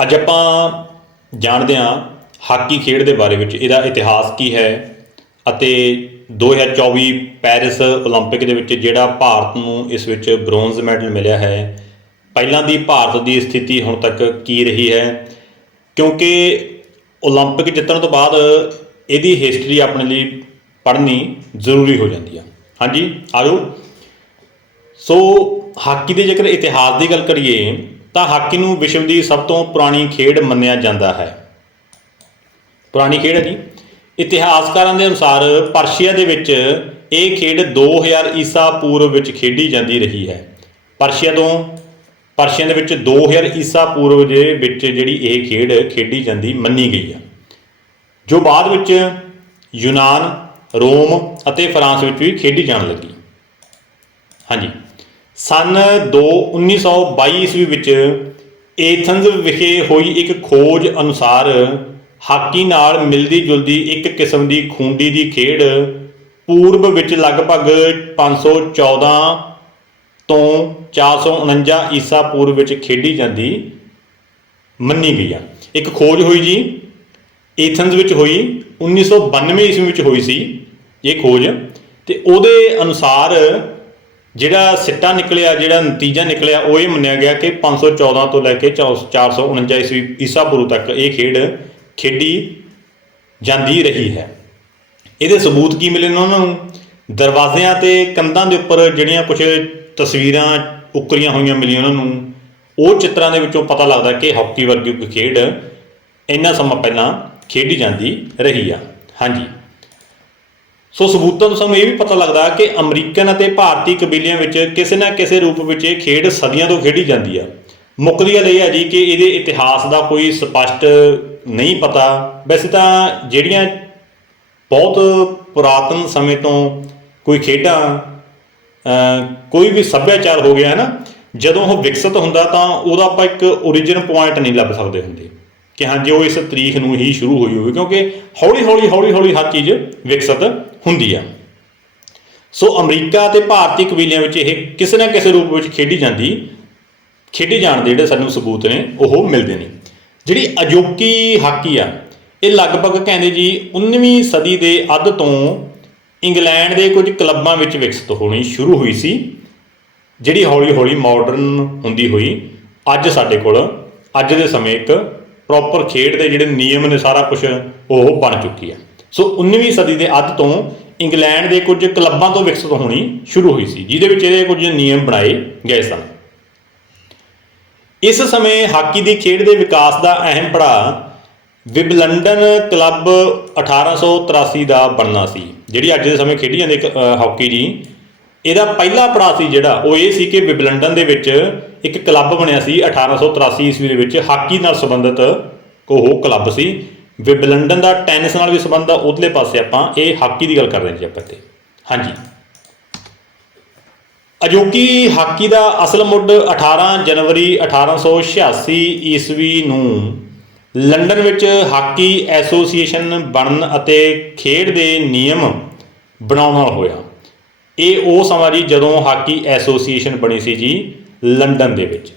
ਅੱਜ ਆਪਾਂ ਜਾਣਦੇ ਹਾਂ ਹਾਕੀ ਖੇਡ ਦੇ ਬਾਰੇ ਵਿੱਚ ਇਹਦਾ ਇਤਿਹਾਸ ਕੀ ਹੈ ਅਤੇ 2024 ਪੈਰਿਸ 올림픽 ਦੇ ਵਿੱਚ ਜਿਹੜਾ ਭਾਰਤ ਨੂੰ ਇਸ ਵਿੱਚ ਬ੍ਰੌਂਜ਼ ਮੈਡਲ ਮਿਲਿਆ ਹੈ ਪਹਿਲਾਂ ਦੀ ਭਾਰਤ ਦੀ ਸਥਿਤੀ ਹੁਣ ਤੱਕ ਕੀ ਰਹੀ ਹੈ ਕਿਉਂਕਿ 올림픽 ਜਿੱਤਣ ਤੋਂ ਬਾਅਦ ਇਹਦੀ ਹਿਸਟਰੀ ਆਪਣੇ ਲਈ ਪੜ੍ਹਨੀ ਜ਼ਰੂਰੀ ਹੋ ਜਾਂਦੀ ਹੈ ਹਾਂਜੀ ਆਜੋ ਸੋ ਹਾਕੀ ਦੇ ਜੇਕਰ ਇਤਿਹਾਸ ਦੀ ਗੱਲ ਕਰੀਏ ਤਾਂ ਹਾਕੀ ਨੂੰ ਵਿਸ਼ਵ ਦੀ ਸਭ ਤੋਂ ਪੁਰਾਣੀ ਖੇਡ ਮੰਨਿਆ ਜਾਂਦਾ ਹੈ। ਪੁਰਾਣੀ ਖੇਡ ਹੈ ਜੀ। ਇਤਿਹਾਸਕਾਰਾਂ ਦੇ ਅਨੁਸਾਰ ਪਰਸ਼ੀਆ ਦੇ ਵਿੱਚ ਇਹ ਖੇਡ 2000 ਈਸਾ ਪੂਰਵ ਵਿੱਚ ਖੇਡੀ ਜਾਂਦੀ ਰਹੀ ਹੈ। ਪਰਸ਼ੀਆ ਤੋਂ ਪਰਸ਼ੀਆ ਦੇ ਵਿੱਚ 2000 ਈਸਾ ਪੂਰਵ ਦੇ ਵਿੱਚ ਜਿਹੜੀ ਇਹ ਖੇਡ ਖੇਡੀ ਜਾਂਦੀ ਮੰਨੀ ਗਈ ਹੈ। ਜੋ ਬਾਅਦ ਵਿੱਚ ਯੂਨਾਨ, ਰੋਮ ਅਤੇ ਫਰਾਂਸ ਵਿੱਚ ਵੀ ਖੇਡੀ ਜਾਣ ਲੱਗੀ। ਹਾਂਜੀ। ਸਨ 2 1922 ਈਸਵੀ ਵਿੱਚ ਏਥਨਜ਼ ਵਿਖੇ ਹੋਈ ਇੱਕ ਖੋਜ ਅਨੁਸਾਰ ਹਾਕੀ ਨਾਲ ਮਿਲਦੀ ਜੁਲਦੀ ਇੱਕ ਕਿਸਮ ਦੀ ਖੂੰਡੀ ਦੀ ਖੇਡ ਪੂਰਬ ਵਿੱਚ ਲਗਭਗ 514 ਤੋਂ 449 ਈਸਾ ਪੂਰਬ ਵਿੱਚ ਖੇਡੀ ਜਾਂਦੀ ਮੰਨੀ ਗਈ ਆ। ਇੱਕ ਖੋਜ ਹੋਈ ਜੀ, ਏਥਨਜ਼ ਵਿੱਚ ਹੋਈ 1992 ਈਸਵੀ ਵਿੱਚ ਹੋਈ ਸੀ ਇਹ ਖੋਜ ਤੇ ਉਹਦੇ ਅਨੁਸਾਰ ਜਿਹੜਾ ਸਿੱਟਾ ਨਿਕਲਿਆ, ਜਿਹੜਾ ਨਤੀਜਾ ਨਿਕਲਿਆ, ਉਹ ਇਹ ਮੰਨਿਆ ਗਿਆ ਕਿ 514 ਤੋਂ ਲੈ ਕੇ 449 ਈਸਵੀ ਈਸਾ ਪੂਰਵ ਤੱਕ ਇਹ ਖੇਡ ਖੇਡੀ ਜਾਂਦੀ ਰਹੀ ਹੈ। ਇਹਦੇ ਸਬੂਤ ਕੀ ਮਿਲੇ ਨੇ ਉਹਨਾਂ ਨੂੰ? ਦਰਵਾਜ਼ਿਆਂ ਤੇ ਕੰਧਾਂ ਦੇ ਉੱਪਰ ਜਿਹੜੀਆਂ ਕੁਝ ਤਸਵੀਰਾਂ ਉੱਕਰੀਆਂ ਹੋਈਆਂ ਮਿਲੀਆਂ ਉਹਨਾਂ ਨੂੰ, ਉਹ ਚਿੱਤਰਾਂ ਦੇ ਵਿੱਚੋਂ ਪਤਾ ਲੱਗਦਾ ਕਿ ਹਾਕੀ ਵਰਗੀ ਖੇਡ ਇੰਨਾ ਸਮਾਂ ਪਹਿਲਾਂ ਖੇਡੀ ਜਾਂਦੀ ਰਹੀ ਆ। ਹਾਂਜੀ। ਸੋ ਸਬੂਤਾਂ ਤੋਂ ਸਾਨੂੰ ਇਹ ਵੀ ਪਤਾ ਲੱਗਦਾ ਕਿ ਅਮਰੀਕਨ ਅਤੇ ਭਾਰਤੀ ਕਬੀਲਿਆਂ ਵਿੱਚ ਕਿਸੇ ਨਾ ਕਿਸੇ ਰੂਪ ਵਿੱਚ ਇਹ ਖੇਡ ਸਦੀਆਂ ਤੋਂ ਖੇਡੀ ਜਾਂਦੀ ਆ। ਮੁੱਕਦੀ ਗੱਲ ਇਹ ਹੈ ਜੀ ਕਿ ਇਹਦੇ ਇਤਿਹਾਸ ਦਾ ਕੋਈ ਸਪਸ਼ਟ ਨਹੀਂ ਪਤਾ। ਵੈਸੇ ਤਾਂ ਜਿਹੜੀਆਂ ਬਹੁਤ ਪੁਰਾਤਨ ਸਮੇਂ ਤੋਂ ਕੋਈ ਖੇਡਾਂ ਕੋਈ ਵੀ ਸੱਭਿਆਚਾਰ ਹੋ ਗਿਆ ਹੈ ਨਾ, ਜਦੋਂ ਉਹ ਵਿਕਸਿਤ ਹੁੰਦਾ ਤਾਂ ਉਹਦਾ ਆਪਾਂ ਇੱਕ origin ਪੁਆਇੰਟ ਨਹੀਂ ਲੱਭ ਸਕਦੇ ਹੁੰਦੇ। ਕਿ ਹਾਂਜੀ ਉਹ ਇਸ ਤਰੀਕ ਨੂੰ ਹੀ ਸ਼ੁਰੂ ਹੋਈ ਹੋਵੇ, ਕਿਉਂਕਿ ਹੌਲੀ ਹੌਲੀ ਹੌਲੀ ਹੌਲੀ ਹਰ ਚੀਜ਼ ਵਿਕਸਿਤ ਹੁੰਦੀ ਆ। ਸੋ ਅਮਰੀਕਾ ਤੇ ਭਾਰਤੀ ਕਬੀਲਿਆਂ ਵਿੱਚ ਇਹ ਕਿਸੇ ਨਾ ਕਿਸੇ ਰੂਪ ਵਿੱਚ ਖੇਡੀ ਜਾਂਦੀ, ਖੇਡੀ ਜਾਣ ਦੇ ਜਿਹੜੇ ਸਾਨੂੰ ਸਬੂਤ ਨੇ, ਉਹ ਮਿਲਦੇ ਨੇ। ਜਿਹੜੀ ਅਜੋਕੀ ਹਾਕੀ ਆ, ਇਹ ਲਗਭਗ ਕਹਿੰਦੇ ਜੀ 19ਵੀਂ ਸਦੀ ਦੇ ਅੱਧ ਤੋਂ ਇੰਗਲੈਂਡ ਦੇ ਕੁਝ ਕਲੱਬਾਂ ਵਿੱਚ ਵਿਕਸਿਤ ਹੋਣੀ ਸ਼ੁਰੂ ਹੋਈ ਸੀ। ਜਿਹੜੀ ਹੌਲੀ-ਹੌਲੀ ਮਾਡਰਨ ਹੁੰਦੀ ਹੋਈ, ਅੱਜ ਸਾਡੇ ਕੋਲ, ਅੱਜ ਦੇ ਸਮੇਂ ਇੱਕ ਪ੍ਰੋਪਰ ਖੇਡ ਦੇ ਜਿਹੜੇ ਨਿਯਮ ਨੇ ਸਾਰਾ ਕੁਝ ਉਹ ਬਣ ਚੁੱਕੀ ਹੈ। ਸੋ 19ਵੀਂ ਸਦੀ ਦੇ ਅੱਧ ਤੋਂ ਇੰਗਲੈਂਡ ਦੇ ਕੁਝ ਕਲੱਬਾਂ ਤੋਂ ਵਿਕਸਿਤ ਹੋਣੀ ਸ਼ੁਰੂ ਹੋਈ ਸੀ ਜਿਹਦੇ ਵਿੱਚ ਇਹਦੇ ਕੁਝ ਨਿਯਮ ਬਣਾਏ ਗਏ ਸਨ। ਇਸ ਸਮੇਂ ਹਾਕੀ ਦੀ ਖੇਡ ਦੇ ਵਿਕਾਸ ਦਾ ਅਹਿਮ ਪੜਾਅ ਵਿਬਲੰਡਨ ਕਲੱਬ 1883 ਦਾ ਬਣਨਾ ਸੀ ਜਿਹੜੀ ਅੱਜ ਦੇ ਸਮੇਂ ਖੇਡੀ ਜਾਂਦੀ ਇੱਕ, ਹਾਕੀ ਜੀ। ਇਹਦਾ ਪਹਿਲਾ ਪੜਾਅ ਸੀ ਜਿਹੜਾ, ਉਹ ਇਹ ਸੀ ਕਿ ਵਿਬਲੰਡਨ ਦੇ ਵਿੱਚ ਇੱਕ ਕਲੱਬ ਬਣਿਆ ਸੀ 1883 ਈਸਵੀ ਦੇ ਵਿੱਚ, ਹਾਕੀ ਨਾਲ ਸੰਬੰਧਿਤ ਉਹ ਕਲੱਬ ਸੀ। ਵਿਬਲੰਡਨ ਦਾ ਟੈਨਿਸ ਨਾਲ ਵੀ ਸੰਬੰਧ ਆ, ਉਧਰਲੇ ਪਾਸੇ ਆਪਾਂ ਇਹ ਹਾਕੀ ਦੀ ਗੱਲ ਕਰ ਰਹੇ ਜੀ ਆਪਾਂ ਤੇ ਹਾਂਜੀ। ਅਜੋਕੀ ਹਾਕੀ ਦਾ ਅਸਲ ਮੁੱਢ 18 ਜਨਵਰੀ 1886 ਈਸਵੀ ਨੂੰ ਲੰਡਨ ਵਿੱਚ ਹਾਕੀ ਐਸੋਸੀਏਸ਼ਨ ਬਣਨ ਅਤੇ ਖੇਡ ਦੇ ਨਿਯਮ ਬਣਾਉਣ ਨਾਲ ਹੋਇਆ। ਇਹ ਉਹ ਸਮਾਂ ਜੀ ਜਦੋਂ ਹਾਕੀ ਐਸੋਸੀਏਸ਼ਨ ਬਣੀ ਸੀ ਜੀ ਲੰਡਨ ਦੇ ਵਿੱਚ।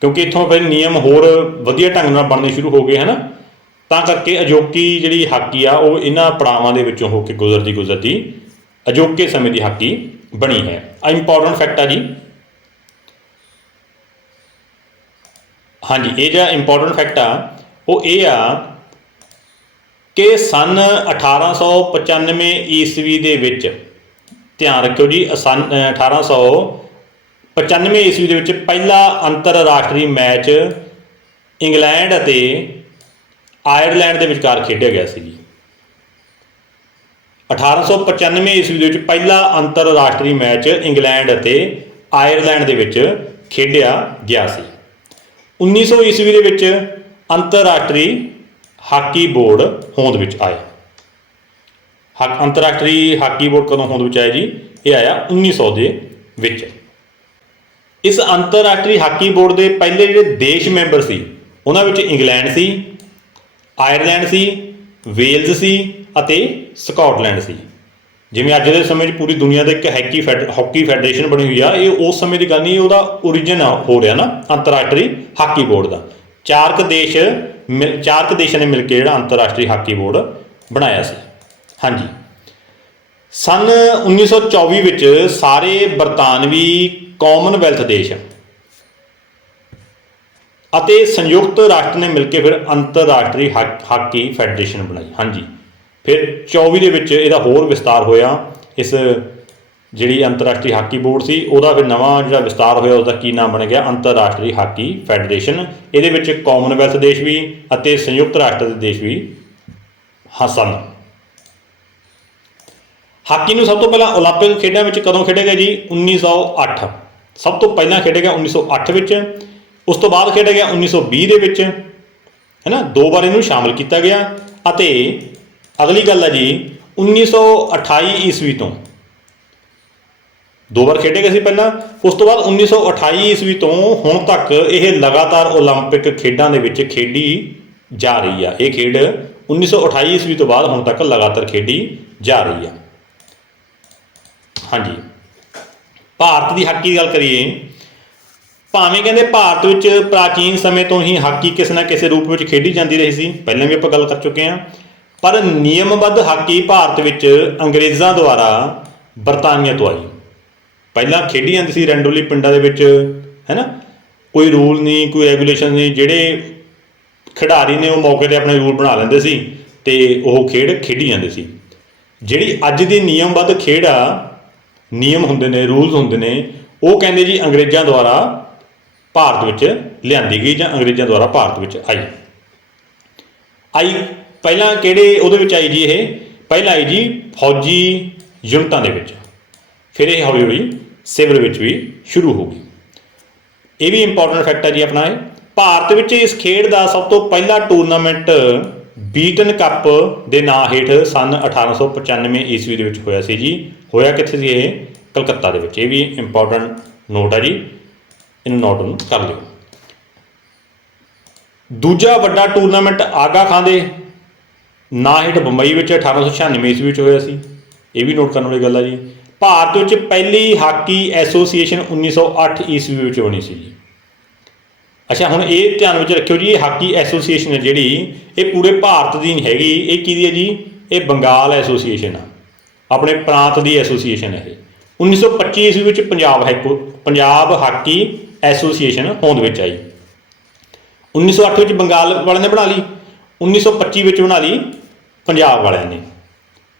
ਕਿਉਂਕਿ ਇੱਥੋਂ ਫਿਰ ਨਿਯਮ ਹੋਰ ਵਧੀਆ ਢੰਗ ਨਾਲ ਬਣਨੇ ਸ਼ੁਰੂ ਹੋ ਗਏ, ਹਨ? ਤਾਂ ਕਰਕੇ ਅਜੋਕੀ ਜਿਹੜੀ ਹਾਕੀ ਆ, ਉਹ ਇਹਨਾਂ ਪੜਾਵਾਂ ਦੇ ਵਿੱਚੋਂ ਹੋ ਕੇ ਗੁਜ਼ਰਦੀ ਗੁਜ਼ਰਦੀ ਅਜੋਕੇ ਸਮੇਂ ਦੀ ਹਾਕੀ ਬਣੀ ਹੈ। ਇੰਪੋਰਟੈਂਟ ਫੈਕਟ ਆ ਜੀ। ਹਾਂਜੀ, ਇਹ ਜਿਹੜਾ ਇੰਪੋਰਟੈਂਟ ਫੈਕਟ ਆ, ਉਹ ਇਹ ਆ ਕਿ ਸਨ 1895 ਈਸਵੀ ਦੇ ਵਿੱਚ ਧਿਆਨ ਰੱਖਿਓ ਜੀ ਸਨ ਅ, 1895 ਈਸਵੀ ਦੇ ਵਿੱਚ ਪਹਿਲਾ ਅੰਤਰਰਾਸ਼ਟਰੀ ਮੈਚ ਇੰਗਲੈਂਡ ਅਤੇ ਆਇਰਲੈਂਡ ਦੇ ਵਿਚਕਾਰ ਖੇਡਿਆ ਗਿਆ ਸੀ ਜੀ। 1895 ਈਸਵੀ ਦੇ ਵਿੱਚ ਪਹਿਲਾ ਅੰਤਰਰਾਸ਼ਟਰੀ ਮੈਚ ਇੰਗਲੈਂਡ ਅਤੇ ਆਇਰਲੈਂਡ ਦੇ ਵਿੱਚ ਖੇਡਿਆ ਗਿਆ ਸੀ। 1900 ਈਸਵੀ ਦੇ ਵਿੱਚ ਅੰਤਰਰਾਸ਼ਟਰੀ ਹਾਕੀ ਬੋਰਡ ਹੋਂਦ ਵਿੱਚ ਆਇਆ। ਹਾਕ ਅੰਤਰਰਾਸ਼ਟਰੀ ਹਾਕੀ ਬੋਰਡ ਕਦੋਂ ਹੋਂਦ ਵਿੱਚ ਆਇਆ ਜੀ? ਇਹ ਆਇਆ 1900 ਦੇ ਵਿੱਚ। ਇਸ ਅੰਤਰਰਾਸ਼ਟਰੀ ਹਾਕੀ ਬੋਰਡ ਦੇ ਪਹਿਲੇ ਜਿਹੜੇ ਦੇਸ਼ ਮੈਂਬਰ ਸੀ, ਉਹਨਾਂ ਵਿੱਚ ਇੰਗਲੈਂਡ ਸੀ, ਆਇਰਲੈਂਡ ਸੀ, ਵੇਲਜ਼ ਸੀ ਅਤੇ ਸਕਾਟਲੈਂਡ ਸੀ। ਜਿਵੇਂ ਅੱਜ ਦੇ ਸਮੇਂ 'ਚ ਪੂਰੀ ਦੁਨੀਆ ਦੇ ਇੱਕ ਹਾਕੀ ਫੈਡ ਹਾਕੀ ਫੈਡਰੇਸ਼ਨ ਬਣੀ ਹੋਈ ਆ, ਇਹ ਉਸ ਸਮੇਂ ਦੀ ਗੱਲ ਨਹੀਂ ਉਹਦਾ origin ਹੋ ਰਿਹਾ ਨਾ, ਅੰਤਰਰਾਸ਼ਟਰੀ ਹਾਕੀ ਬੋਰਡ ਦਾ। ਚਾਰ ਕੁ ਦੇਸ਼ ਮਿਲ- ਚਾਰ ਕੁ ਦੇਸ਼ਾਂ ਨੇ ਮਿਲ ਕੇ ਜਿਹੜਾ ਅੰਤਰਰਾਸ਼ਟਰੀ ਹਾਕੀ ਬੋਰਡ ਬਣਾਇਆ ਸੀ। ਹਾਂਜੀ। ਸਨ 1924 ਵਿੱਚ ਸਾਰੇ ਬਰਤਾਨਵੀ ਕਾਮਨਵੈਲਥ ਦੇਸ਼ ਅਤੇ ਸੰਯੁਕਤ ਰਾਸ਼ਟਰ ਨੇ ਮਿਲ ਕੇ ਫਿਰ ਅੰਤਰਰਾਸ਼ਟਰੀ ਹਾਕ- ਹਾਕੀ ਫੈਡਰੇਸ਼ਨ ਬਣਾਈ। ਹਾਂਜੀ। ਫਿਰ 24 ਦੇ ਵਿੱਚ ਇਹਦਾ ਹੋਰ ਵਿਸਤਾਰ ਹੋਇਆ। ਇਸ ਜਿਹੜੀ ਅੰਤਰਰਾਸ਼ਟਰੀ ਹਾਕੀ ਬੋਰਡ ਸੀ, ਉਹਦਾ ਫਿਰ ਨਵਾਂ ਜਿਹੜਾ ਵਿਸਤਾਰ ਹੋਇਆ, ਉਹਦਾ ਕੀ ਨਾਮ ਬਣ ਗਿਆ? ਅੰਤਰਰਾਸ਼ਟਰੀ ਹਾਕੀ ਫੈਡਰੇਸ਼ਨ। ਇਹਦੇ ਵਿੱਚ ਕਾਮਨਵੈਲਥ ਦੇਸ਼ ਵੀ ਅਤੇ ਸੰਯੁਕਤ ਰਾਸ਼ਟਰ ਦੇ ਦੇਸ਼ ਵੀ ਹਾਂ, ਸਨ। ਹਾਕੀ ਨੂੰ ਸਭ ਤੋਂ ਪਹਿਲਾਂ 올림픽 ਖੇਡਾਂ ਵਿੱਚ ਕਦੋਂ ਖੇਡਿਆ ਗਿਆ ਜੀ 1908 ਸਭ ਤੋਂ ਪਹਿਲਾਂ ਖੇਡਿਆ ਗਿਆ 1908 ਵਿੱਚ ਉਸ ਤੋਂ ਬਾਅਦ ਖੇਡਿਆ ਗਿਆ 1920 ਦੇ ਵਿੱਚ ਹੈ ਨਾ ਦੋ ਵਾਰ ਇਹਨੂੰ ਸ਼ਾਮਲ ਕੀਤਾ ਗਿਆ ਅਤੇ ਅਗਲੀ ਗੱਲ ਹੈ ਜੀ 1928 ਈਸਵੀ ਤੋਂ ਦੋ ਵਾਰ ਖੇਡੇ ਗਏ ਸੀ ਪਹਿਲਾਂ ਉਸ ਤੋਂ ਬਾਅਦ 1928 ਈਸਵੀ ਤੋਂ ਹੁਣ ਤੱਕ ਇਹ ਲਗਾਤਾਰ 올림픽 ਖੇਡਾਂ ਦੇ ਵਿੱਚ ਖੇਡੀ ਜਾ ਰਹੀ ਆ ਇਹ ਖੇਡ 1928 ਈਸਵੀ ਤੋਂ ਬਾਅਦ ਹੁਣ ਤੱਕ ਲਗਾਤਾਰ ਖੇਡੀ ਜਾ ਰਹੀ ਆ ਹਾਂਜੀ। ਭਾਰਤ ਦੀ ਹਾਕੀ ਦੀ ਗੱਲ ਕਰੀਏ, ਭਾਵੇਂ ਕਹਿੰਦੇ ਭਾਰਤ ਵਿੱਚ ਪ੍ਰਾਚੀਨ ਸਮੇਂ ਤੋਂ ਹੀ ਹਾਕੀ ਕਿਸੇ ਨਾ ਕਿਸੇ ਰੂਪ ਵਿੱਚ ਖੇਡੀ ਜਾਂਦੀ ਰਹੀ ਸੀ, ਪਹਿਲਾਂ ਵੀ ਆਪਾਂ ਗੱਲ ਕਰ ਚੁੱਕੇ ਹਾਂ, ਪਰ ਨਿਯਮਬੱਧ ਹਾਕੀ ਭਾਰਤ ਵਿੱਚ ਅੰਗਰੇਜ਼ਾਂ ਦੁਆਰਾ ਬਰਤਾਨੀਆ ਤੋਂ ਆਈ। ਪਹਿਲਾਂ ਖੇਡੀ ਜਾਂਦੀ ਸੀ ਰੈਂਡੋਲੀ ਪਿੰਡਾਂ ਦੇ ਵਿੱਚ, ਹੈਨਾ? ਕੋਈ ਰੂਲ ਨਹੀਂ, ਕੋਈ ਰੈਗੂਲੇਸ਼ਨ ਨਹੀਂ, ਜਿਹੜੇ ਖਿਡਾਰੀ ਨੇ ਉਹ ਮੌਕੇ ਤੇ ਆਪਣੇ ਰੂਲ ਬਣਾ ਲੈਂਦੇ ਸੀ ਤੇ ਉਹ ਖੇਡ ਖੇਡੀ ਜਾਂਦੇ ਸੀ। ਜਿਹੜੀ ਅੱਜ ਦੀ ਨਿਯਮਬੱਧ ਖੇਡ ਆ ਨਿਯਮ ਹੁੰਦੇ ਨੇ, ਰੂਲਸ ਹੁੰਦੇ ਨੇ, ਉਹ ਕਹਿੰਦੇ ਜੀ ਅੰਗਰੇਜ਼ਾਂ ਦੁਆਰਾ ਭਾਰਤ ਵਿੱਚ ਲਿਆਂਦੀ ਗਈ ਜਾਂ ਅੰਗਰੇਜ਼ਾਂ ਦੁਆਰਾ ਭਾਰਤ ਵਿੱਚ ਆਈ। ਆਈ ਪਹਿਲਾਂ ਕਿਹੜੇ, ਉਹਦੇ ਵਿੱਚ ਆਈ ਜੀ ਇਹ? ਪਹਿਲਾਂ ਆਈ ਜੀ ਫੌਜੀ ਯੂਨਿਟਾਂ ਦੇ ਵਿੱਚ। ਫਿਰ ਇਹ ਹੌਲੀ ਹੌਲੀ ਸਿਵਲ ਵਿੱਚ ਵੀ ਸ਼ੁਰੂ ਹੋ ਗਈ। ਇਹ ਵੀ ਇੰਪੋਰਟੈਂਟ ਫੈਕਟ ਹੈ ਜੀ ਆਪਣਾ ਇਹ। ਭਾਰਤ ਵਿੱਚ ਇਸ ਖੇਡ ਦਾ ਸਭ ਤੋਂ ਪਹਿਲਾ ਟੂਰਨਾਮੈਂਟ ਬੀਟਨ ਕੱਪ ਦੇ ਨਾਂ ਹੇਠ ਸਨ 1895 ਈਸਵੀ ਦੇ ਵਿੱਚ ਹੋਇਆ ਸੀ ਜੀ। ਹੋਇਆ ਕਿੱਥੇ ਸੀ ਇਹ? ਕਲਕੱਤਾ ਦੇ ਵਿੱਚ। ਇਹ ਵੀ ਇੰਪੋਰਟੈਂਟ ਨੋਟ ਹੈ ਜੀ। ਇਹਨੂੰ ਨੋਟ ਨੂੰ ਕਰ ਲਿਓ। ਦੂਜਾ ਵੱਡਾ ਟੂਰਨਾਮੈਂਟ ਆਗਾ ਖਾਂ ਦੇ ਨਾਂ ਹੇਠ ਬੰਬਈ ਵਿੱਚ 1896 ਈਸਵੀ ਵਿੱਚ ਹੋਇਆ ਸੀ। ਇਹ ਵੀ ਨੋਟ ਕਰਨ ਵਾਲੀ ਗੱਲ ਹੈ ਜੀ। ਭਾਰਤ ਵਿੱਚ ਪਹਿਲੀ ਹਾਕੀ ਐਸੋਸੀਏਸ਼ਨ 1908 ਈਸਵੀ ਵਿੱਚ ਬਣੀ ਸੀ ਜੀ। ਅੱਛਾ, ਹੁਣ ਇਹ ਧਿਆਨ ਵਿੱਚ ਰੱਖਿਓ ਜੀ, ਇਹ ਹਾਕੀ ਐਸੋਸੀਏਸ਼ਨ ਹੈ ਜਿਹੜੀ, ਇਹ ਪੂਰੇ ਭਾਰਤ ਦੀ ਨਹੀਂ ਹੈਗੀ। ਇਹ ਕਿਹਦੀ ਹੈ ਜੀ? ਇਹ ਬੰਗਾਲ ਐਸੋਸੀਏਸ਼ਨ ਆ। ਆਪਣੇ ਪ੍ਰਾਂਤ ਦੀ ਐਸੋਸੀਏਸ਼ਨ ਹੈ ਇਹ 1925 ਈਸਵੀ ਵਿੱਚ ਪੰਜਾਬ ਹਾਈਕੋ ਪੰਜਾਬ ਹਾਕੀ ਐਸੋਸੀਏਸ਼ਨ ਹੋਂਦ ਵਿੱਚ ਆਈ। 1908 ਵਿੱਚ ਬੰਗਾਲ ਵਾਲਿਆਂ ਨੇ ਬਣਾ ਲਈ। 1925 ਵਿੱਚ ਬਣਾ ਲਈ ਪੰਜਾਬ ਵਾਲਿਆਂ ਨੇ।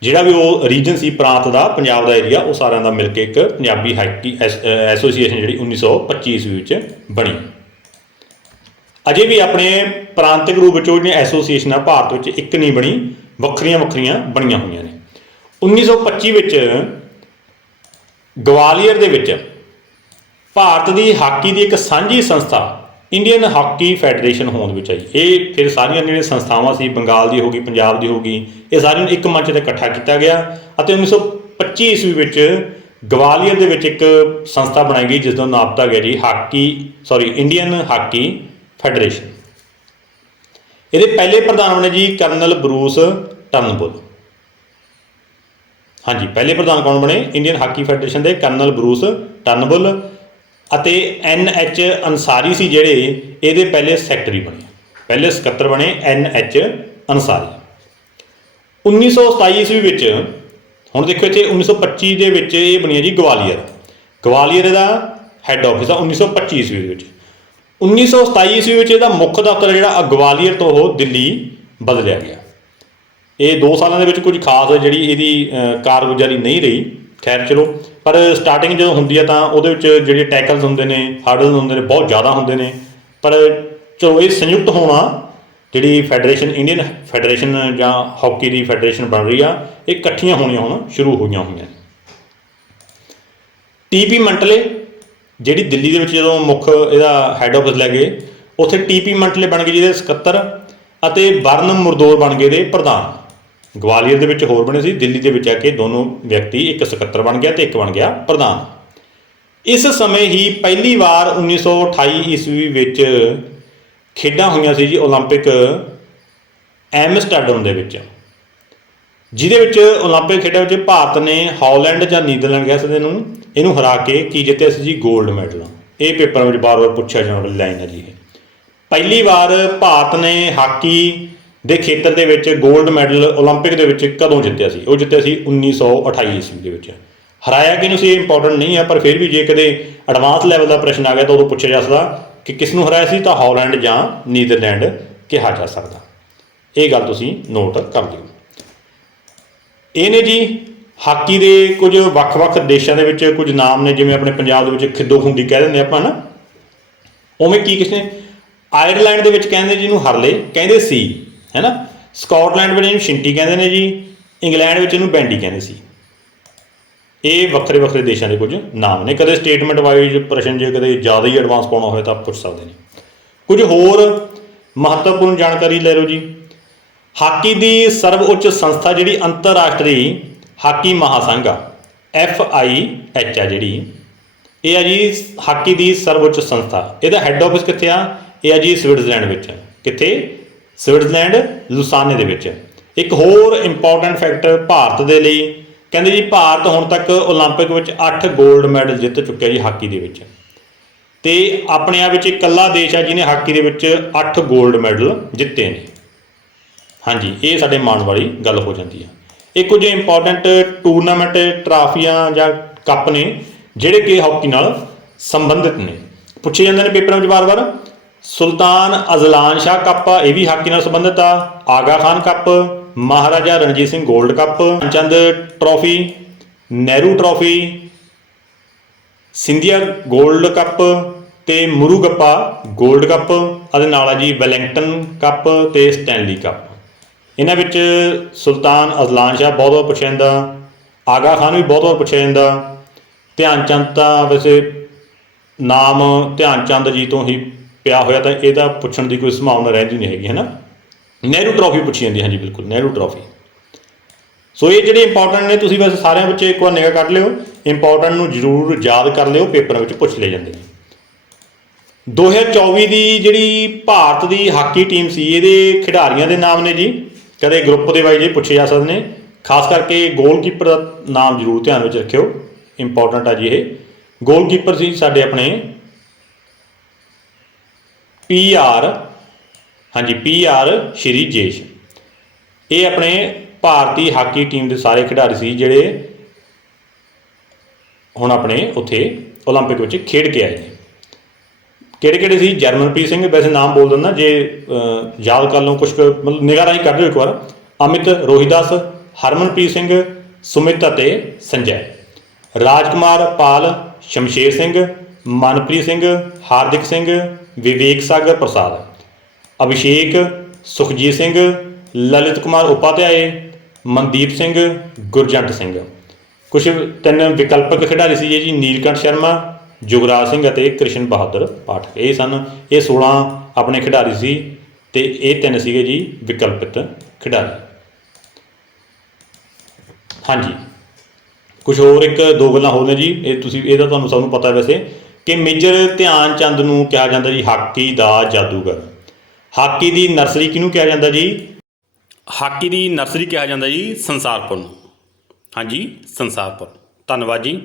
ਜਿਹੜਾ ਵੀ ਉਹ ਰੀਜਨ ਸੀ, ਪ੍ਰਾਂਤ ਦਾ, ਪੰਜਾਬ ਦਾ ਏਰੀਆ ਉਹ ਸਾਰਿਆਂ ਦਾ ਮਿਲ ਕੇ ਇੱਕ ਪੰਜਾਬੀ ਹਾਕੀ ਐਸ- ਐਸੋਸੀਏਸ਼ਨ ਜਿਹੜੀ 1925 ਈਸਵੀ ਵਿੱਚ ਬਣੀ। ਅਜੇ ਵੀ ਆਪਣੇ ਪ੍ਰਾਂਤਿਕ ਰੂਪ ਵਿੱਚ ਉਹ ਜਿਹੜੀਆਂ ਐਸੋਸੀਏਸ਼ਨਾਂ ਭਾਰਤ ਵਿੱਚ ਇੱਕ ਨਹੀਂ ਬਣੀ ਵੱਖਰੀਆਂ ਵੱਖਰੀਆਂ ਬਣੀਆਂ ਹੋਈਆਂ ਨੇ। 1925 ਵਿੱਚ ਗਵਾਲੀਅਰ ਦੇ ਵਿੱਚ ਭਾਰਤ ਦੀ ਹਾਕੀ ਦੀ ਇੱਕ ਸਾਂਝੀ ਸੰਸਥਾ ਇੰਡੀਅਨ ਹਾਕੀ ਫੈਡਰੇਸ਼ਨ ਹੋਂਦ ਵਿੱਚ ਆਈ। ਇਹ ਫਿਰ ਸਾਰੀਆਂ ਜਿਹੜੀਆਂ ਸੰਸਥਾਵਾਂ ਸੀ, ਬੰਗਾਲ ਦੀ ਹੋਗੀ ਪੰਜਾਬ ਦੀ ਹੋਗੀ ਇਹ ਸਾਰੀਆਂ ਨੂੰ ਇੱਕ ਮੰਚ ਤੇ ਇਕੱਠਾ ਕੀਤਾ ਗਿਆ ਅਤੇ 1925 ਈਸਵੀ ਵਿੱਚ ਗਵਾਲੀਅਰ ਦੇ ਵਿੱਚ ਇੱਕ ਸੰਸਥਾ ਬਣਾਈ ਗਈ, ਜਿਸ ਦਾ ਨਾਮ ਦਿੱਤਾ ਗਿਆ ਜੀ, hockey sorry Indian hockey federation ਇਹਦੇ ਪਹਿਲੇ ਪ੍ਰਧਾਨ ਬਣੇ ਜੀ ਕਰਨਲ ਬਰੂਸ ਟਰਨਬੁੱਲ। ਹਾਂਜੀ, ਪਹਿਲੇ ਪ੍ਰਧਾਨ ਕੌਣ ਬਣੇ? ਇੰਡੀਅਨ ਹਾਕੀ ਫੈਡਰੇਸ਼ਨ ਦੇ ਕਰਨਲ ਬਰੂਸ ਟਰਨਬੁੱਲ ਅਤੇ ਐਨ ਐਚ ਅਨਸਾਰੀ ਸੀ ਜਿਹੜੇ ਇਹਦੇ ਪਹਿਲੇ ਸੈਕਟਰੀ ਬਣੇ। ਪਹਿਲੇ ਸਕੱਤਰ ਬਣੇ ਐਨ ਐਚ ਅਨਸਾਰੀ। 1927 ਈਸਵੀ ਵਿੱਚ, ਹੁਣ ਦੇਖੋ ਇੱਥੇ 1925 ਦੇ ਵਿੱਚ ਇਹ ਬਣੀ ਜੀ ਗਵਾਲੀਅਰ। ਗਵਾਲੀਅਰ ਦਾ ਹੈੱਡ ਆਫਿਸ ਆ 1925 ਈਸਵੀ ਦੇ ਵਿੱਚ 1927 ਈਸਵੀ ਵਿੱਚ ਇਹਦਾ ਮੁੱਖ ਦਫ਼ਤਰ ਜਿਹੜਾ ਗਵਾਲੀਅਰ ਤੋਂ ਉਹ ਦਿੱਲੀ ਬਦਲਿਆ ਗਿਆ। ਇਹ 2 ਸਾਲਾਂ ਦੇ ਵਿੱਚ ਕੁਝ ਖਾਸ ਜਿਹੜੀ ਇਹਦੀ ਕਾਰਗੁਜ਼ਾਰੀ ਨਹੀਂ ਰਹੀ। ਖੈਰ, ਚਲੋ। ਪਰ ਸਟਾਰਟਿੰਗ ਜਦੋਂ ਹੁੰਦੀ ਆ ਤਾਂ ਉਹਦੇ ਵਿੱਚ ਜਿਹੜੇ ਟੈਕਲਸ ਹੁੰਦੇ ਨੇ ਹਾਰਡਲਸ ਹੁੰਦੇ ਨੇ, ਬਹੁਤ ਜ਼ਿਆਦਾ ਹੁੰਦੇ ਨੇ। ਪਰ ਚਲੋ, ਇਹ ਸੰਯੁਕਤ ਹੋਣਾ ਜਿਹੜੀ ਫੈਡਰੇਸ਼ਨ ਇੰਡੀਅਨ ਫੈਡਰੇਸ਼ਨ ਜਾਂ ਹਾਕੀ ਦੀ ਫੈਡਰੇਸ਼ਨ ਬਣ ਰਹੀ ਆ, ਇਹ ਇਕੱਠੀਆਂ ਹੋਣੀਆਂ ਹੁਣ, ਸ਼ੁਰੂ ਹੋਈਆਂ ਹੋਈਆਂ। ਨੇ ਟੀਪੀ ਮੰਟਲੇ ਜਿਹੜੀ ਦਿੱਲੀ ਦੇ ਵਿੱਚ ਜਦੋਂ ਮੁੱਖ ਇਹਦਾ ਹੈੱਡ ਆਫਿਸ ਲੈ ਗਏ, ਉੱਥੇ ਟੀਪੀ ਮੰਟਲੇ ਬਣ ਗਏ ਜਿਹਦੇ ਸਕੱਤਰ ਅਤੇ ਵਰਨ ਮੁਰਦੋਰ ਬਣ ਗਏ ਦੇ ਪ੍ਰਧਾਨ। ਗਵਾਲੀਅਰ ਦੇ ਵਿੱਚ ਹੋਰ ਬਣੇ ਸੀ, ਦਿੱਲੀ ਦੇ ਵਿੱਚ ਆ ਕੇ ਦੋਨੋਂ ਵਿਅਕਤੀ ਇੱਕ ਸਕੱਤਰ ਬਣ ਗਿਆ ਤੇ ਇੱਕ ਬਣ ਗਿਆ ਪ੍ਰਧਾਨ। ਇਸ ਸਮੇਂ ਹੀ ਪਹਿਲੀ ਵਾਰ 1928 ਈਸਵੀ ਵਿੱਚ ਖੇਡਾਂ ਹੋਈਆਂ ਸੀ ਜੀ 올림픽 ਐਮਸਟਰਡਮ ਦੇ ਵਿੱਚ। ਜਿਹਦੇ ਵਿੱਚ 올림픽 ਖੇਡਾਂ ਵਿੱਚ ਭਾਰਤ ਨੇ ਹਾਲੈਂਡ ਜਾਂ ਨੀਦਰਲੈਂਡ ਕਹਿ ਸਕਦੇ ਨੂੰ ਇਹਨੂੰ ਹਰਾ ਕੇ ਕੀ ਜਿੱਤਿਆ ਸੀ ਜੀ? 골ਡ ਮੈਡਲ। ਇਹ ਪੇਪਰਾਂ ਵਿੱਚ ਬਾਰ-ਬਾਰ ਪੁੱਛਿਆ ਜਾਣ ਵਾਲੀ ਲਾਈਨ ਹੈ ਜੀ ਇਹ। ਪਹਿਲੀ ਵਾਰ ਭਾਰਤ ਨੇ ਹਾਕੀ ਦੇ ਖੇਤਰ ਦੇ ਵਿੱਚ 골ਡ ਮੈਡਲ 올림픽 ਦੇ ਵਿੱਚ ਕਦੋਂ ਜਿੱਤਿਆ ਸੀ? ਉਹ ਜਿੱਤਿਆ ਸੀ 1928 ਈਸਵੀ ਦੇ ਵਿੱਚ। ਹਰਾਇਆ ਕਿਹਨੂੰ ਸੀ? ਇਹ ਇੰਪੋਰਟੈਂਟ ਨਹੀਂ ਹੈ, ਪਰ ਫਿਰ ਵੀ ਜੇ ਕਦੇ ਐਡਵਾਂਸ ਲੈਵਲ ਦਾ ਪ੍ਰਸ਼ਨ ਆ ਗਿਆ ਤਾਂ ਉਦੋਂ ਪੁੱਛਿਆ ਜਾ ਸਕਦਾ ਕਿ ਕਿਸ ਨੂੰ ਹਰਾਇਆ ਸੀ? ਤਾਂ ਹਾਲੈਂਡ ਜਾਂ ਨੀਦਰਲੈਂਡ ਕਿਹਾ ਜਾ ਸਕਦਾ। ਇਹ ਗੱਲ ਤੁਸੀਂ ਨੋਟ ਕਰ ਲਿਓ ਇਹ ਨੇ ਜੀ, ਹਾਕੀ ਦੇ ਕੁਝ ਵੱਖ-ਵੱਖ ਦੇਸ਼ਾਂ ਦੇ ਵਿੱਚ ਕੁਝ ਨਾਮ ਨੇ, ਜਿਵੇਂ ਆਪਣੇ ਪੰਜਾਬ ਦੇ ਵਿੱਚ ਖਿੱਦੋ ਹੁੰਦੀ ਕਹਿ ਦਿੰਦੇ ਆਪਾਂ ਨਾ। ਉਵੇਂ ਕੀ ਕਿਸਨੇ? ਆਇਰਲੈਂਡ ਦੇ ਵਿੱਚ ਕਹਿੰਦੇ ਜਿਹਨੂੰ ਹਰਲੇ, ਕਹਿੰਦੇ ਸੀ ਹੈਨਾ? ਸਕਾਟਲੈਂਡ ਵਿੱਚ ਇਹਨੂੰ ਸ਼ਿੰਟੀ ਕਹਿੰਦੇ ਨੇ ਜੀ, ਇੰਗਲੈਂਡ ਵਿੱਚ ਇਹਨੂੰ ਬੈਂਡੀ ਕਹਿੰਦੇ ਸੀ। ਇਹ ਵੱਖਰੇ ਵੱਖਰੇ ਦੇਸ਼ਾਂ ਦੇ ਕੁਝ ਨਾਮ ਨੇ। ਕਦੇ ਸਟੇਟਮੈਂਟ ਵਾਈਜ਼ ਪ੍ਰਸ਼ਨ ਜੇ ਕਦੇ ਜ਼ਿਆਦਾ ਹੀ ਐਡਵਾਂਸ ਪਾਉਣਾ ਹੋਵੇ ਤਾਂ ਪੁੱਛ ਸਕਦੇ ਨੇ। ਕੁਝ ਹੋਰ ਮਹੱਤਵਪੂਰਨ ਜਾਣਕਾਰੀ ਲੈ ਲਓ ਜੀ। ਹਾਕੀ ਦੀ ਸਰਵ ਉੱਚ ਸੰਸਥਾ ਜਿਹੜੀ ਅੰਤਰਰਾਸ਼ਟਰੀ ਹਾਕੀ ਮਹਾਸੰਘ ਆ ਐਫ ਆਈ ਐਚ ਆ ਜਿਹੜੀ, ਇਹ ਆ ਜੀ ਹਾਕੀ ਦੀ ਸਰਵਉੱਚ ਸੰਸਥਾ। ਇਹਦਾ ਹੈੱਡ ਆਫਿਸ ਕਿੱਥੇ ਆ? ਇਹ ਆ ਜੀ ਸਵਿਟਜ਼ਰਲੈਂਡ ਵਿੱਚ। ਕਿੱਥੇ? ਸਵਿਟਜ਼ਰਲੈਂਡ, ਲੁਸਾਨੇ ਦੇ ਵਿੱਚ। ਇੱਕ ਹੋਰ ਇੰਪੋਰਟੈਂਟ ਫੈਕਟਰ ਭਾਰਤ ਦੇ ਲਈ, ਕਹਿੰਦੇ ਜੀ ਭਾਰਤ ਹੁਣ ਤੱਕ 올림픽 ਵਿੱਚ 8 골ਡ ਮੈਡਲ ਜਿੱਤ ਚੁੱਕਿਆ ਜੀ ਹਾਕੀ ਦੇ ਵਿੱਚ। ਤੇ ਆਪਣੇ ਆਪ ਵਿੱਚ ਇਕੱਲਾ ਦੇਸ਼ ਆ ਜਿਹਨੇ ਹਾਕੀ ਦੇ ਵਿੱਚ 8 골ਡ ਮੈਡਲ ਜਿੱਤੇ ਨੇ। ਹਾਂਜੀ, ਇਹ ਸਾਡੇ ਮਾਣ ਵਾਲੀ ਗੱਲ ਹੋ ਜਾਂਦੀ ਆ। ਇਹ ਕੁਝ ਇੰਪੋਰਟੈਂਟ ਟੂਰਨਾਮੈਂਟ ਟਰਾਫੀਆਂ ਜਾਂ ਕੱਪ ਨੇ, ਜਿਹੜੇ ਕਿ ਹਾਕੀ ਨਾਲ ਸੰਬੰਧਿਤ ਨੇ। ਪੁੱਛੇ ਜਾਂਦੇ ਨੇ ਪੇਪਰਾਂ ਵਿੱਚ ਵਾਰ-ਵਾਰ। ਸੁਲਤਾਨ ਅਜ਼ਲਾਨ ਸ਼ਾਹ ਕੱਪ, ਇਹ ਵੀ ਹਾਕੀ ਨਾਲ ਸੰਬੰਧਿਤ ਆ। ਆਗਾ ਖਾਨ ਕੱਪ, ਮਹਾਰਾਜਾ ਰਣਜੀਤ ਸਿੰਘ 골ਡ ਕੱਪ ਚੰਦ ਟਰੋਫੀ, ਨਹਿਰੂ ਟਰੋਫੀ, ਸਿੰਧੀਆ 골ਡ ਕੱਪ ਤੇ ਮੁਰੂਗੱਪਾ 골ਡ ਕੱਪ। ਅਤੇ ਨਾਲ ਆ ਜੀ ਵੈਲਿੰਗਟਨ ਕੱਪ ਤੇ ਸਟੈਨਲੀ ਕੱਪ। ਇਹਨਾਂ ਵਿੱਚ ਸੁਲਤਾਨ ਅਜ਼ਲਾਨ ਸ਼ਾਹ ਬਹੁਤ ਵਾਰ ਪੁੱਛਿਆ ਜਾਂਦਾ। ਆਗਾ ਖਾਨ ਵੀ ਬਹੁਤ ਵਾਰ ਪੁੱਛਿਆ ਜਾਂਦਾ। ਧਿਆਨ ਚੰਦ ਤਾਂ ਵੈਸੇ ਨਾਮ ਧਿਆਨ ਚੰਦ ਜੀ ਤੋਂ ਹੀ ਪਿਆ ਹੋਇਆ ਤਾਂ ਇਹਦਾ ਪੁੱਛਣ ਦੀ ਕੋਈ ਸੰਭਾਵਨਾ ਰਹਿੰਦੀ ਨਹੀਂ ਹੈਗੀ ਹੈ ਨਾ ਨਹਿਰੂ ਟਰਾਫੀ ਪੁੱਛੀ ਜਾਂਦੀ ਹਾਂਜੀ, ਬਿਲਕੁਲ, ਨਹਿਰੂ ਟਰਾਫੀ ਸੋ ਇਹ ਜਿਹੜੇ ਇੰਪੋਰਟੈਂਟ ਨੇ, ਤੁਸੀਂ ਵੈਸੇ ਸਾਰਿਆਂ ਬੱਚੇ ਇੱਕ ਵਾਰ ਨਿਗਾਹ ਕੱਢ ਲਿਓ। ਇੰਪੋਰਟੈਂਟ ਨੂੰ ਜ਼ਰੂਰ ਯਾਦ ਕਰ ਲਿਓ, ਪੇਪਰਾਂ ਵਿੱਚ ਪੁੱਛ ਲਏ ਜਾਂਦੇ ਨੇ। 2024 ਦੀ ਜਿਹੜੀ ਭਾਰਤ ਦੀ ਹਾਕੀ ਟੀਮ ਸੀ, ਇਹਦੇ ਖਿਡਾਰੀਆਂ ਦੇ ਨਾਮ ਨੇ ਜੀ। ਕਦੇ ਗਰੁੱਪ ਦੇ ਵਾਈਜ਼ ਇਹ ਪੁੱਛੇ ਜਾ ਸਕਦੇ ਨੇ। ਖਾਸ ਕਰਕੇ ਗੋਲਕੀਪਰ ਦਾ ਨਾਮ ਜ਼ਰੂਰ ਧਿਆਨ ਵਿੱਚ ਰੱਖਿਓ। ਇੰਪੋਰਟੈਂਟ ਆ ਜੀ ਇਹ। ਗੋਲਕੀਪਰ ਸੀ ਸਾਡੇ ਆਪਣੇ ਪੀ ਆਰ ਹਾਂਜੀ ਪੀ ਆਰ ਸ਼੍ਰੀ ਜੇਸ਼ ਇਹ ਆਪਣੇ ਭਾਰਤੀ ਹਾਕੀ ਟੀਮ ਦੇ ਸਾਰੇ ਖਿਡਾਰੀ ਸੀ ਜਿਹੜੇ ਹੁਣ ਆਪਣੇ ਉੱਥੇ 올림픽 ਵਿੱਚ ਖੇਡ ਕੇ ਆਏ ਨੇ ਕਿਹੜੇ ਕਿਹੜੇ ਸੀ ਜਰਮਨਪ੍ਰੀਤ ਸਿੰਘ ਵੈਸੇ ਨਾਮ ਬੋਲ ਦਿੰਦਾ ਜੇ ਅਹ, ਯਾਦ ਕਰ ਲਓ ਕੁਝ ਮਤਲਬ ਨਿਗਾਹ ਰਾਹੀਂ ਕਰ ਲਿਓ ਇੱਕ ਵਾਰ ਅਮਿਤ ਰੋਹਿਦਾਸ ਹਰਮਨਪ੍ਰੀਤ ਸਿੰਘ ਸੁਮਿਤ ਅਤੇ ਸੰਜੈ ਰਾਜਕੁਮਾਰ ਪਾਲ ਸ਼ਮਸ਼ੇਰ ਸਿੰਘ ਮਨਪ੍ਰੀਤ ਸਿੰਘ ਹਾਰਦਿਕ ਸਿੰਘ ਵਿਵੇਕ ਸਾਗਰ ਪ੍ਰਸਾਦ, ਅਭਿਸ਼ੇਕ ਸੁਖਜੀਤ ਸਿੰਘ, ਲਲਿਤ ਕੁਮਾਰ ਉਪਾਧਿਆਏ, ਮਨਦੀਪ ਸਿੰਘ, ਗੁਰਜੰਟ ਸਿੰਘ। ਕੁਝ ਤਿੰਨ ਵਿਕਲਪਕ ਖਿਡਾਰੀ ਸੀ ਜੀ, ਨੀਲਕੰਠ ਸ਼ਰਮਾ, ਜੁਗਰਾਜ ਸਿੰਘ ਅਤੇ ਕ੍ਰਿਸ਼ਨ ਬਹਾਦਰ ਪਾਠਕ। ਇਹ ਸਨ, ਇਹ 16 ਆਪਣੇ ਖਿਡਾਰੀ ਸੀ ਤੇ ਇਹ ਤਿੰਨ ਸੀਗੇ ਜੀ ਵਿਕਲਪਿਤ ਖਿਡਾਰੀ। ਹਾਂਜੀ। ਕੁਝ ਹੋਰ ਇੱਕ ਦੋ ਗੱਲਾਂ ਹੋਰ ਨੇ ਜੀ, ਇਹ ਤੁਸੀਂ, ਇਹਦਾ ਤੁਹਾਨੂੰ ਸਭ ਨੂੰ ਪਤਾ ਵੈਸੇ ਕਿ ਮੇਜਰ ਧਿਆਨ ਚੰਦ ਨੂੰ ਕਿਹਾ ਜਾਂਦਾ ਜੀ, ਹਾਕੀ ਦਾ ਜਾਦੂਗਰ। ਹਾਕੀ ਦੀ ਨਰਸਰੀ ਕਿਹਨੂੰ ਕਿਹਾ ਜਾਂਦਾ ਜੀ? ਹਾਕੀ ਦੀ ਨਰਸਰੀ ਕਿਹਾ ਜਾਂਦਾ ਜੀ, ਸੰਸਾਰਪੁਰ ਨੂੰ। ਹਾਂਜੀ, ਸੰਸਾਰਪੁਰ। ਧੰਨਵਾਦ ਜੀ।